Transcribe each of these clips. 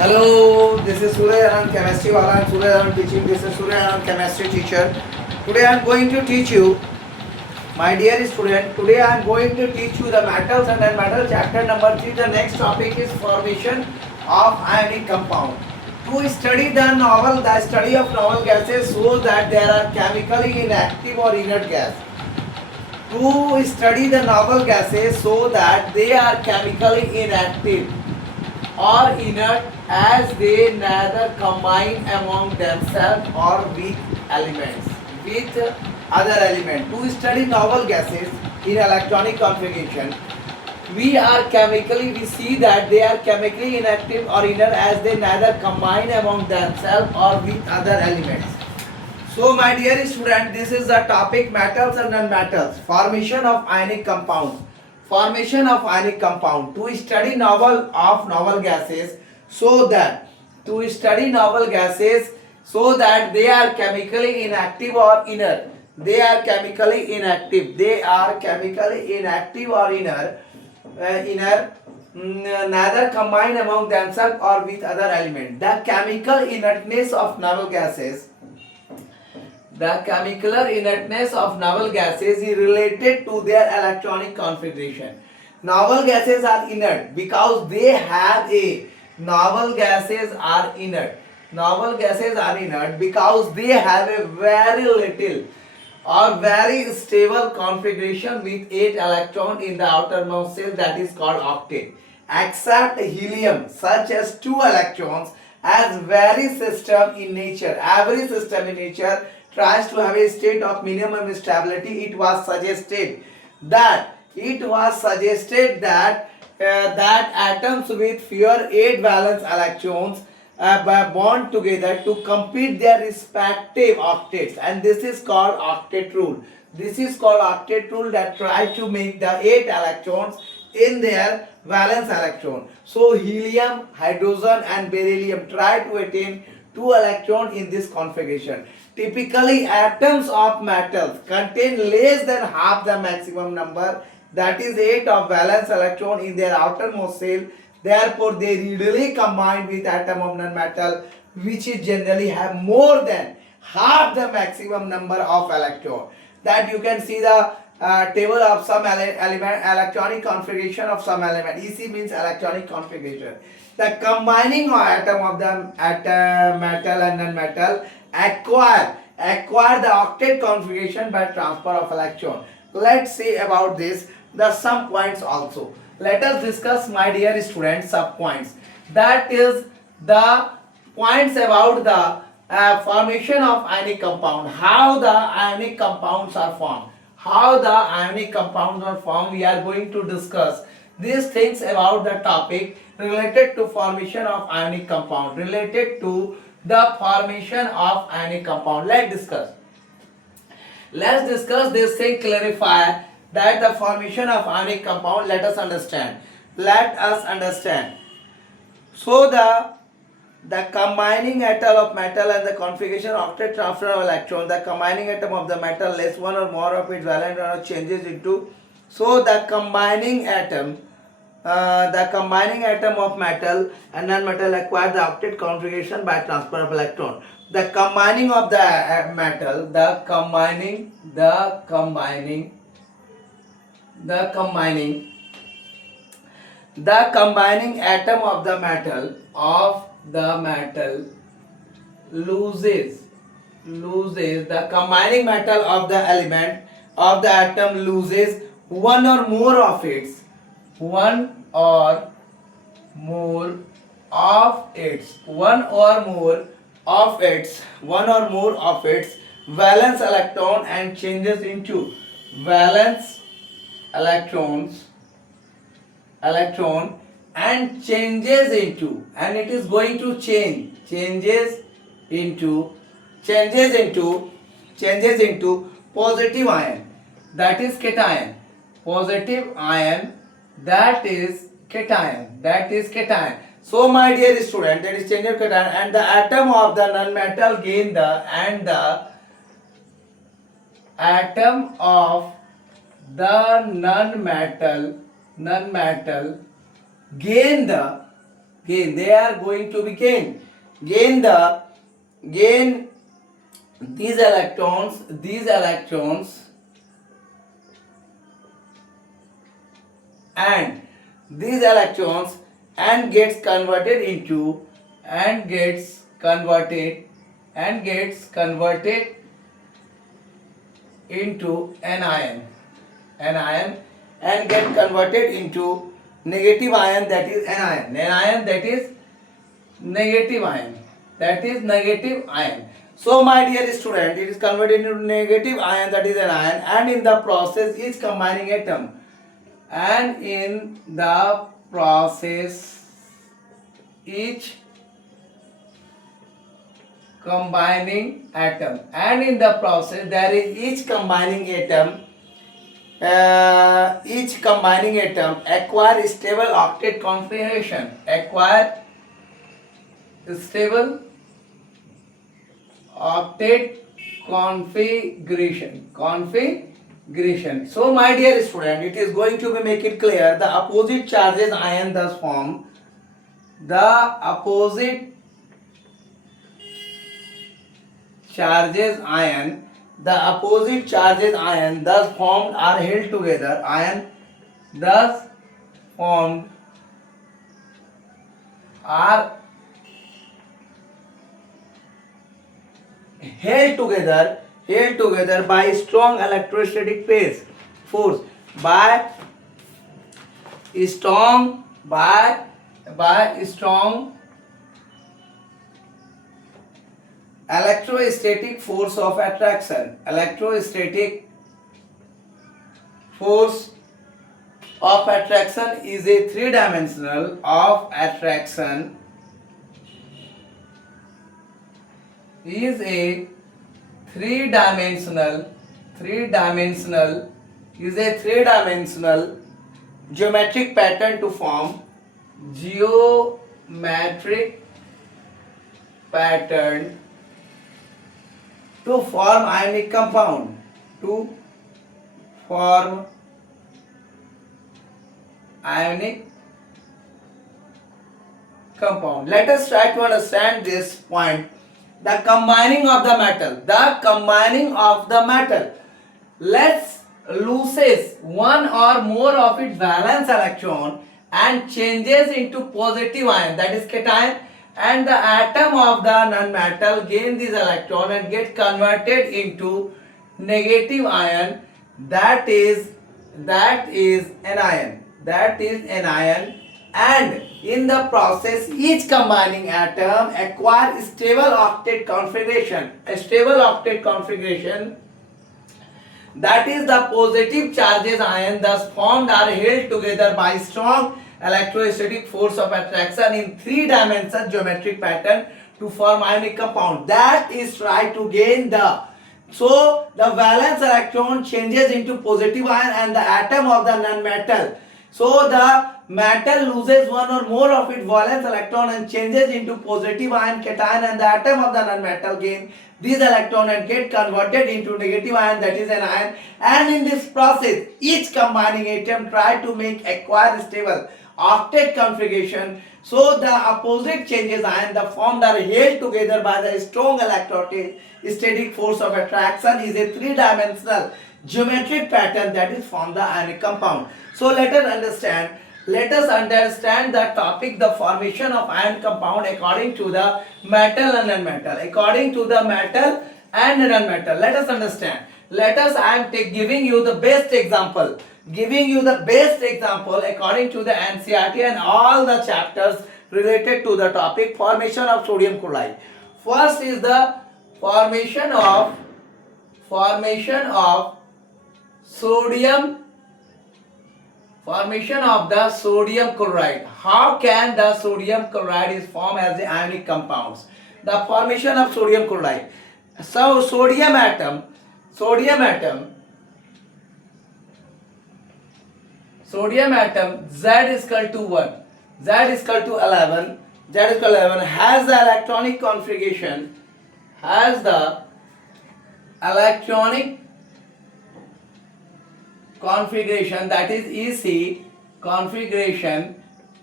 Hello, this is Surya and chemistry wala and Surya and teaching. This is Surya and chemistry teacher. Today I am going to teach you, my dear student. Today I am going to teach you the metals and non-metal chapter number 3. The next topic is formation of ionic compound. To study the study of novel gases shows that they are chemically inactive or inert gas. To study the novel gases so that they are chemically inactive or inert as they neither combine among themselves or with other elements. To study novel gases in electronic configuration, we see that they are chemically inactive or inert as they neither combine among themselves or with other elements. So my dear student, this is the topic metals and non-metals, formation of ionic compounds. Formation of ionic compound. To study novel gases so that they are chemically inactive or inert. They are chemically inactive. They are chemically inactive or inert. Neither combine among themselves or with other elements. The chemical inertness of novel gases is related to their electronic configuration. Novel gases are inert because they have a novel gases are inert because they have a very little or very stable configuration with 8 electrons in the outermost shell, that is called octet. Except helium, such as 2 electrons, as every system in nature tries to have a state of minimum stability. It was suggested that that atoms with fewer 8 valence electrons bond together to complete their respective octets, and this is called octet rule. That tries to make the 8 electrons in their valence electron. So helium, hydrogen and beryllium try to attain 2 electrons in this configuration. Typically, atoms of metals contain less than half the maximum number, that is 8 of valence electron in their outermost shell. Therefore, they readily combine with atom of non-metal, which is generally have more than half the maximum number of electron. That you can see the table of some element, electronic configuration of some element. EC means electronic configuration. The combining of atom of the metal and non-metal acquire the octet configuration by transfer of electron. Let's see about this, the some points also. Let us discuss, my dear students, sub points. That is the points about the formation of ionic compound. How the ionic compounds are formed. We are going to discuss these things about the topic related to formation of ionic compound. Let's discuss this thing, clarify that the formation of ionic compound. Let us understand. So the combining atom of metal and the configuration octet transfer of electron. The combining atom of the metal less one or more of its valence atom changes into. So the combining atom of metal and non-metal acquire the octet configuration by transfer of electron. The combining of the metal, the combining atom of the metal loses the combining metal of the element of the atom loses one or more of its valence electron and changes into valence electron and and it is going to changes into positive ion, that is cation. Positive ion, that is cation. So my dear student, that is change of cation, and the atom of the non-metal gain the non-metal gain gain. They are going to be gain these electrons and these electrons and gets converted into and gets converted into anion and get converted into negative ion, that is anion that is negative ion. So my dear student, it is converted into negative ion, that is anion, and in the process each combining atom each combining atom there is each combining atom acquire stable octet configuration So my dear student, it is going to be make it clear the opposite charges ion thus form the opposite charges ion thus formed are held together are held together by strong electrostatic force by strong electrostatic force of attraction is a three-dimensional geometric pattern to form ionic compound Let us try to understand this point. The combining of the metal. Let's loses one or more of its valence electron and changes into positive ion, that is cation, and the atom of the non-metal gain this electron and get converted into negative ion, that is anion, and in the process each combining atom acquire stable octet configuration, that is the positive charges ion thus formed are held together by strong electrostatic force of attraction in three-dimensional geometric pattern to form ionic compound. That is try to gain the valence electron changes into positive ion and the atom of the non-metal. So the metal loses one or more of its valence electron and changes into positive ion cation, and the atom of the non-metal gain this electron and get converted into negative ion, that is an ion, and in this process each combining atom try to acquire stable octet configuration. So the opposite changes ion the formed are held together by the strong electrostatic force of attraction is a three-dimensional geometric pattern that is formed the ionic compound. So let us understand the topic, the formation of ion compound according to the metal and non-metal. Let us understand. I am giving you the best example. According to the NCERT and all the chapters related to the topic formation of sodium chloride. First is the formation of the sodium chloride. How can the sodium chloride is formed as the ionic compounds? The formation of sodium chloride. So sodium atom Z is equal to 1, Z is equal to 11 has the electronic configuration that is EC configuration,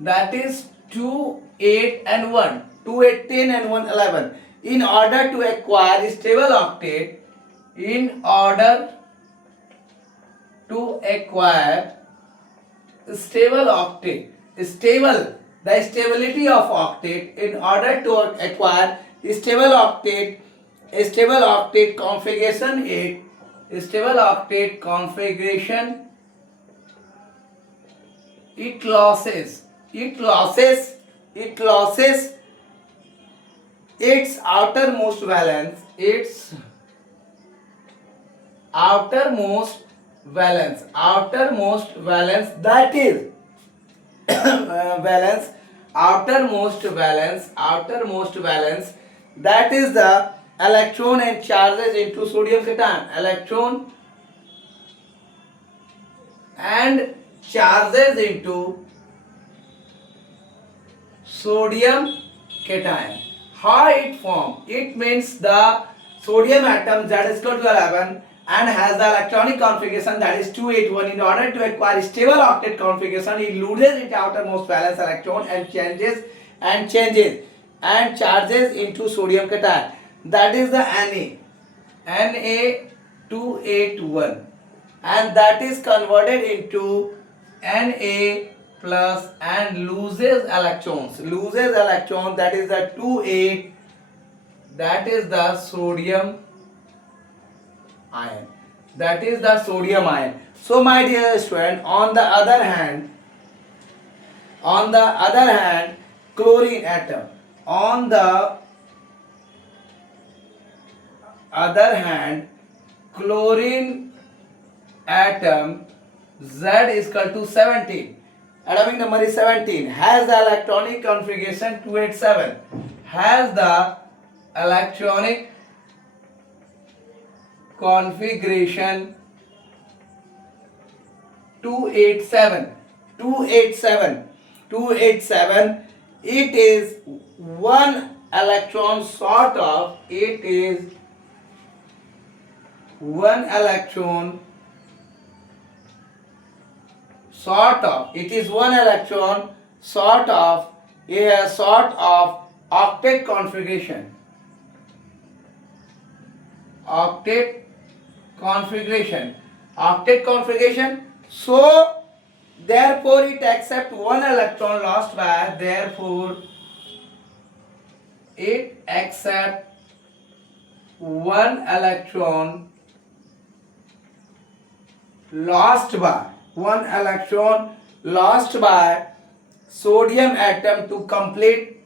that is 2 8 and 1. 2, 8, 10 and 1, 11. In order to acquire stable octet, in order to acquire stable octet, stable, the stability of octet, in order to acquire stable octet configuration 8, stable octet configuration, it loses its outermost valence, that is valence, outermost valence, that is the electron and charges into sodium cation, electron and charges into sodium cation. How it form? It means the sodium atom that is equal to 11 and has the electronic configuration that is 281. In order to acquire stable octet configuration, it loses its outermost valence electron and changes and charges into sodium cation. That is the Na281, and that is converted into Na plus and loses electrons, that is the 28, that is the sodium ion, so my dear student, on the other hand, chlorine atom, on the other hand, chlorine atom Z is equal to 17. Atomic number is 17. Has the electronic configuration 287. Has the electronic configuration 287. 287. It is one electron short of. It is one electron short of octet configuration. So therefore it accepts one electron lost by, therefore it accepts one electron lost by sodium atom to complete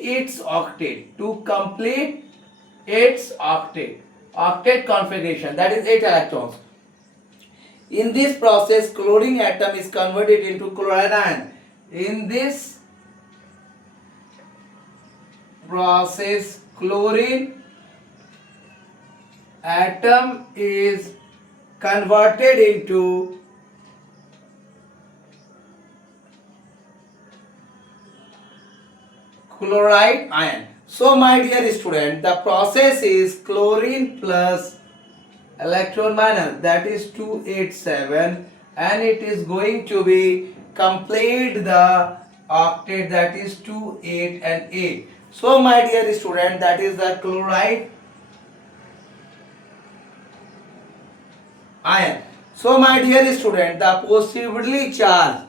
its octet configuration, that is 8 electrons. In this process, chlorine atom is converted into chloride ion. In this process, chlorine atom is converted into chloride ion. So my dear student, the process is chlorine plus electron minus, that is 287, and it is going to be complete the octet, that is 2, 8 and 8. So my dear student, that is the chloride ion. So my dear student, the positively charged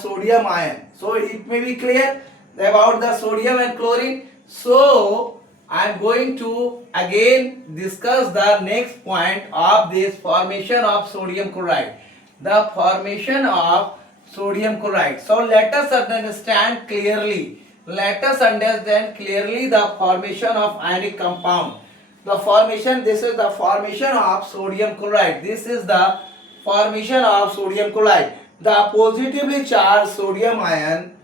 sodium ion. So it may be clear about the sodium and chlorine. So I am going to again discuss the next point of this formation of sodium chloride. The formation of sodium chloride. So let us understand clearly. The formation of ionic compound. This is the formation of sodium chloride. The positively charged sodium ion,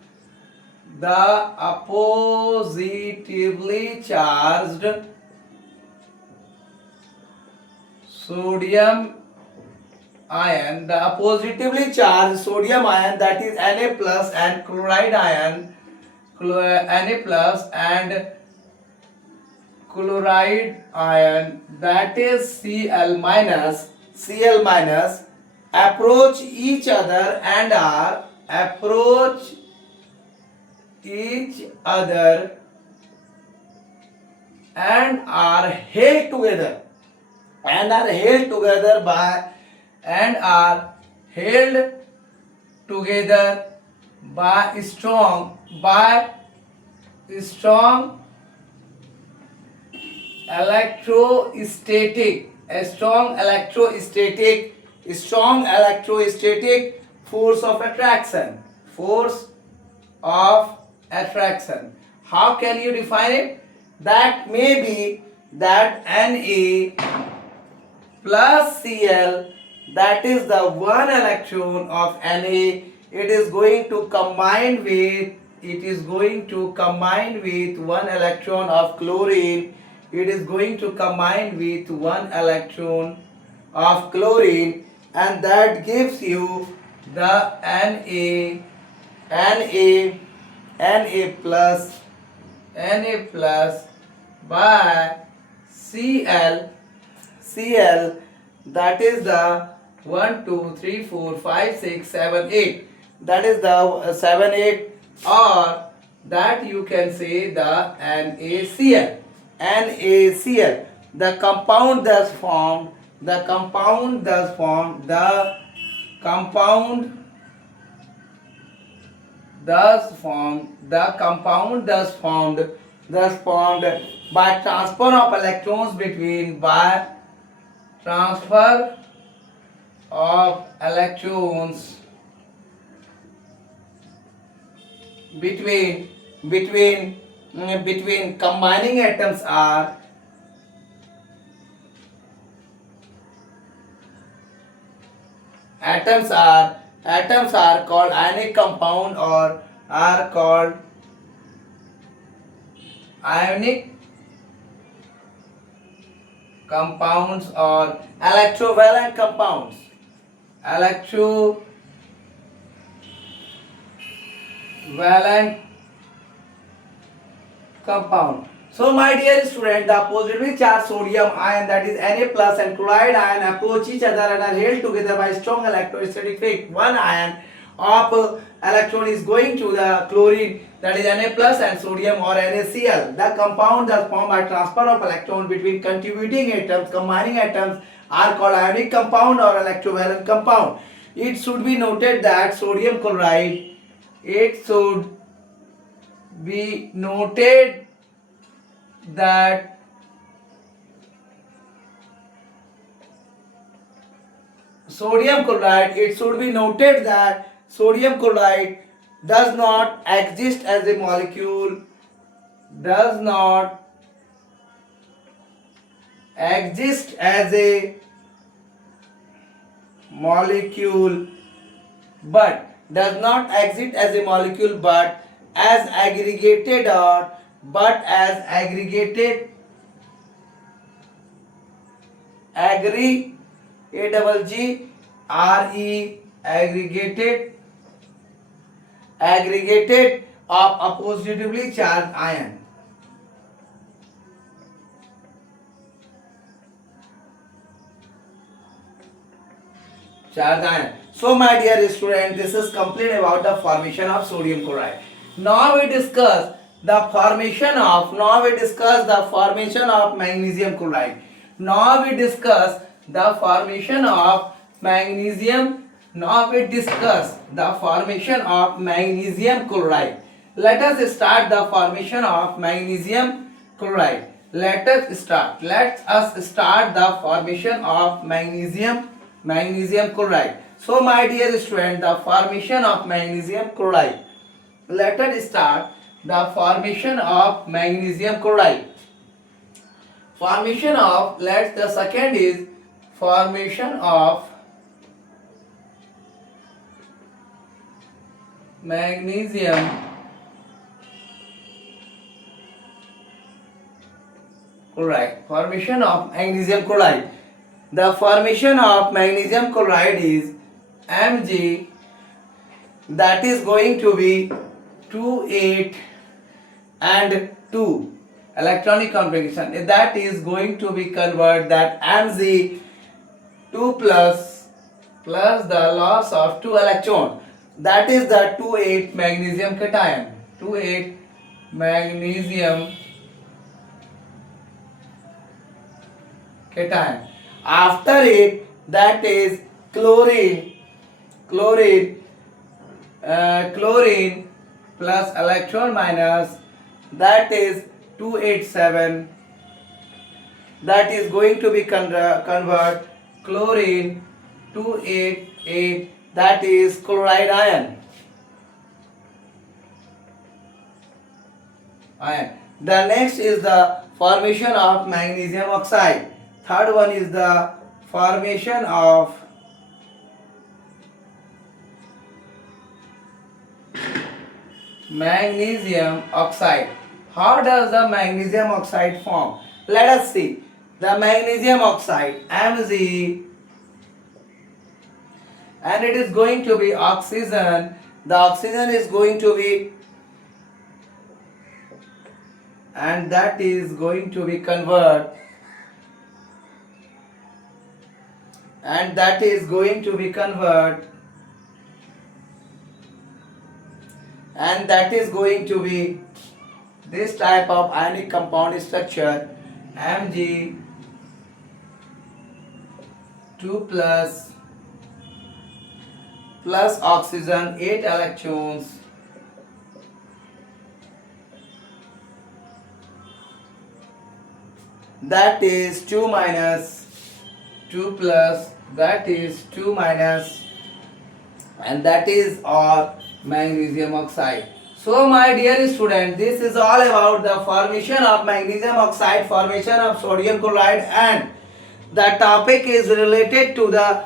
that is Na plus and chloride ion, Na plus and chloride ion, that is Cl minus. Cl minus approach each other and are approach each other and are held together and are held together by and are held together by strong electrostatic force of attraction. How can you define it? That may be that Na plus Cl, that is the one electron of Na, it is going to combine with one electron of chlorine. It is going to combine with one electron of chlorine, and that gives you the Na plus by Cl, that is the 1 2 3 4 5 6 7 8, that is the 7 8, or that you can say the NaCl. The compound thus formed the compound thus formed by transfer of electrons between between combining atoms are called ionic compound or are called ionic compounds or electrovalent compounds. Electrovalent compound. So my dear student, the positively charged sodium ion, that is Na plus, and chloride ion approach each other and are held together by strong electrostatic effect. One ion of electron is going to the chlorine, that is Na plus, and sodium or NaCl. The compound thus formed by transfer of electron between contributing atoms, combining atoms, are called ionic compound or electrovalent compound. It should be noted that sodium chloride, it should be noted that sodium chloride does not exist as a molecule, but as aggregated aggregated of a positively charged ion. So my dear student, this is complete about the formation of sodium chloride. Now we discuss the formation of magnesium chloride. Now we discuss the formation of magnesium chloride. Let us start the formation of magnesium chloride. Let us start the formation of magnesium chloride. So my dear student, the formation of magnesium chloride. Let us start the formation of magnesium chloride. The second is formation of magnesium chloride. The formation of magnesium chloride is Mg, that is going to be 2 8 and 2 electronic configuration. That is going to be converted that Mg 2 plus the loss of 2 electron, that is the 2,8 magnesium cation. 2,8 magnesium cation. After it, that is chlorine chlorine plus electron minus, that is 287, that is going to be convert chlorine 288, that is chloride ion. The next is the formation of magnesium oxide. Third one is the formation of magnesium oxide. How does the magnesium oxide form? Let us see. The magnesium oxide Mg, and it is going to be oxygen. The oxygen is going to be, and that is going to be convert, and that is going to be convert, and that is going to be this type of ionic compound structure Mg 2 plus oxygen 8 electrons, that is 2 minus 2 plus, that is 2 minus, and that is all magnesium oxide. So my dear student, this is all about the formation of magnesium oxide, formation of sodium chloride, and the topic is related to the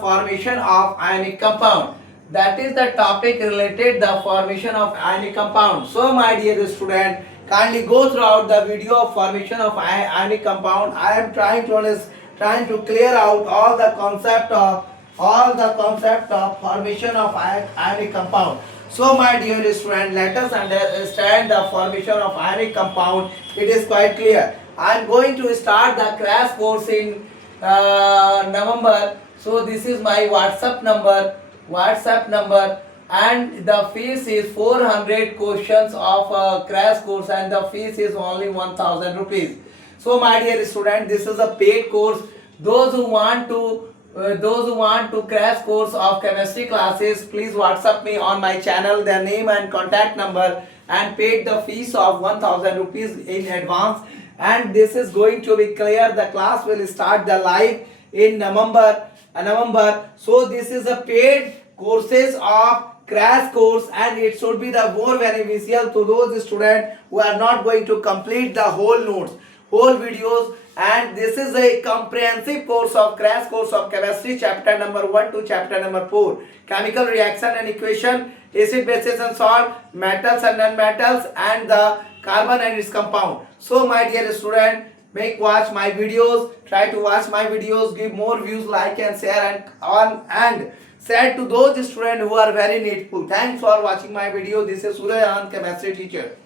formation of ionic compound. That is the topic related the formation of ionic compound. So my dear student, kindly go throughout the video of formation of ionic compound. I am trying to clear out all the concept of formation of ionic compound. So my dear student, let us understand the formation of ionic compound. It is quite clear. I am going to start the crash course in November. So this is my WhatsApp number, and the fees is 400 questions of crash course, and the fees is only 1000 rupees. So my dear student, this is a paid course. Those who want to crash course of chemistry classes, please WhatsApp me on my channel their name and contact number, and paid the fees of 1000 rupees in advance. And this is going to be clear. The class will start the live in November. So this is a paid courses of crash course, and it should be the more beneficial to those students who are not going to complete the whole notes, whole videos. And this is a comprehensive course of crash course of chemistry, chapter number 1 to chapter number 4, chemical reaction and equation, acid, bases and salt, metals and non-metals, and the carbon and its compound. So my dear student, watch my videos, try to watch my videos, give more views, like and share, and share to those students who are very needful. Thanks for watching my video. This is Surya, chemistry teacher.